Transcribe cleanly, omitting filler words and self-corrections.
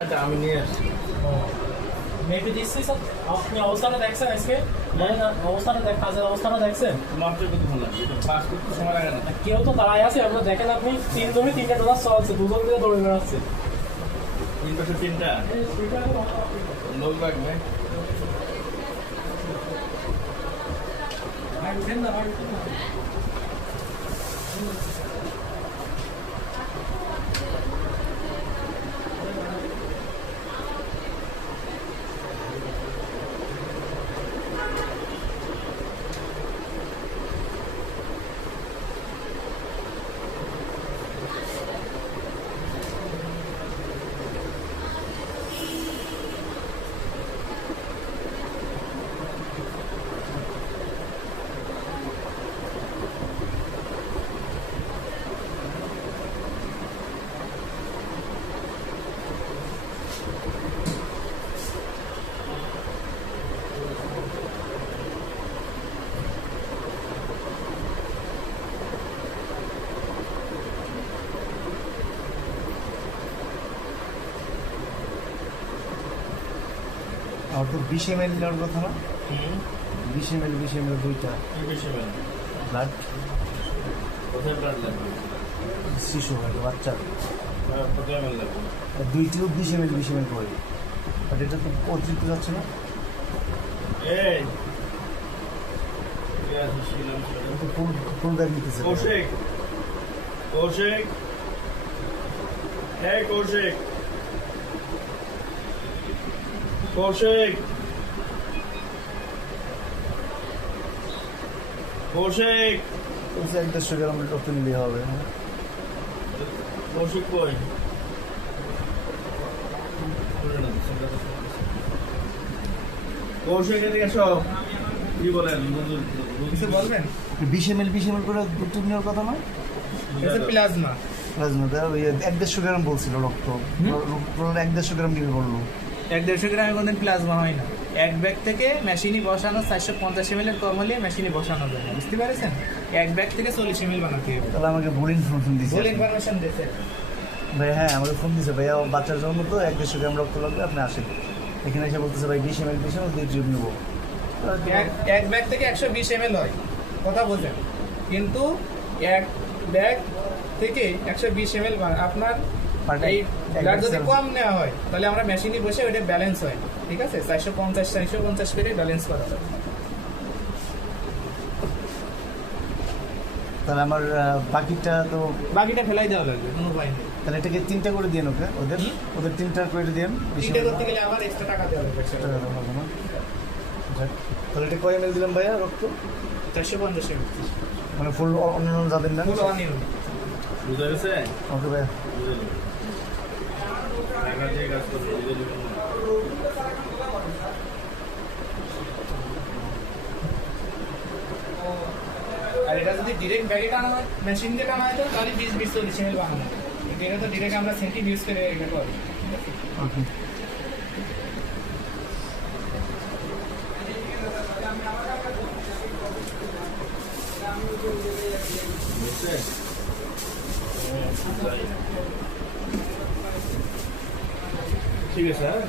আমি নিয়ে আসছি। মেপে দিচ্ছি স্যার, আপনি অবস্থাটা দেখছেন আজকে? বলেন অবস্থাটা কাজের অবস্থাটা দেখছেন? মাপটা কত ভালো লাগবে, এটা পাস করতে সময় লাগে না। কেউ তো দাঁড়ায় আছে, আপনারা দেখেন, আপনি তিনজনই তিনটা ডলার চলছে, দুজন মিলে দৌড়ে বেড়াচ্ছে। 3 পাশে 3টা লোক লাগবে। ভাই উঠেন না, ভাই উঠেন না। আর তো 20 ml নেওয়ার কথা না? 20 ml দুইটা বেশি ভালো। ব্লাড কোথায় ব্লাড লাগবে? শিশু হয় বাচ্চা, কত ml লাগবে? আর দুইটিও 20 ml করে। বাট এটা তো অতিরিক্ত যাচ্ছে না? এই কে আছে শিলাম? এটা তো ফুল ব্যাগ নিতেছে। কৌশিক, কৌশিক, এই কৌশিক, কৌশিক, কৌশিক, 150 গ্রাম রক্ত নিলে হবে। কৌশিক কই? কৌশিক এদিকে এসো। কি বলেন? কিছু বলবেন? 20 ml করে দুটো নেওয়ার কথা নয়? এটা প্লাজমা। প্লাজমা ওই 150 গ্রাম বলছিল রক্ত, 150 গ্রাম নিবে বললো। 1-150 গ্রামের কোনদিন প্লাজমা হয় না। এক ব্যাগ থেকে মেশিনই বসানো 450 ml কম হলে মেশিনই বসানো যায় না, বুঝতে পারছেন? এক ব্যাগ থেকে 40 ml বানাতে হবে। তাহলে আমাকে ভুল ইনফরমেশন দিচ্ছে। ভুল ইনফরমেশন দিতে। ভাই হ্যাঁ, আমাকে ফোন দিয়েছে, ভাইয়া বাচ্চার জন্য তো 150 গ্রাম রক্ত লাগবে, আপনি আসেন। এখানে এসে বলতেছে ভাই 20 ml দুই টিউব নেবো। এক ব্যাগ থেকে 120 ml হয়, কথা বোঝেন। কিন্তু এক ব্যাগ থেকে 120 ml আপনার এই ব্লাড যদি কম নেওয়া হয় তাহলে আমরা মেশিনে বসে ওটা ব্যালেন্স হয়, ঠিক আছে? 450 করে ব্যালেন্স করা হয়। তাহলে আমার বাকিটা ফেলাই দেওয়া লাগবে, কোনো উপায় নেই। তাহলে এটাকে 3টা করে দিন, ওদের 3টা করে দিন। তিনটে করতে গেলে আবার এক্সট্রা টাকা দেওয়া লাগবে। তাহলে এটা কয় এমএল দিলাম ভাইয়া রক্ত? 450 ml মানে ফুল অন্যান্য যাবেন না? পুরো অনিয়ম। বুঝা গেছে? ওকে ভাইয়া। বুঝে নেব। টাকা দিয়ে কাজ করতে বুঝে নেবেন না। আর এটা যদি ডিরেক্ট ব্যাগে টানা হয়, মেশিন দিয়ে টানা হয় তো তাহলে 20-40 ml বানানো হয়। কিন্তু এটা তো ডিরেক্ট আমরা সেন্টিভ ইউজ করে এটা করি। ওকে। বুঝছে? ঠিক আছে, হ্যাঁ?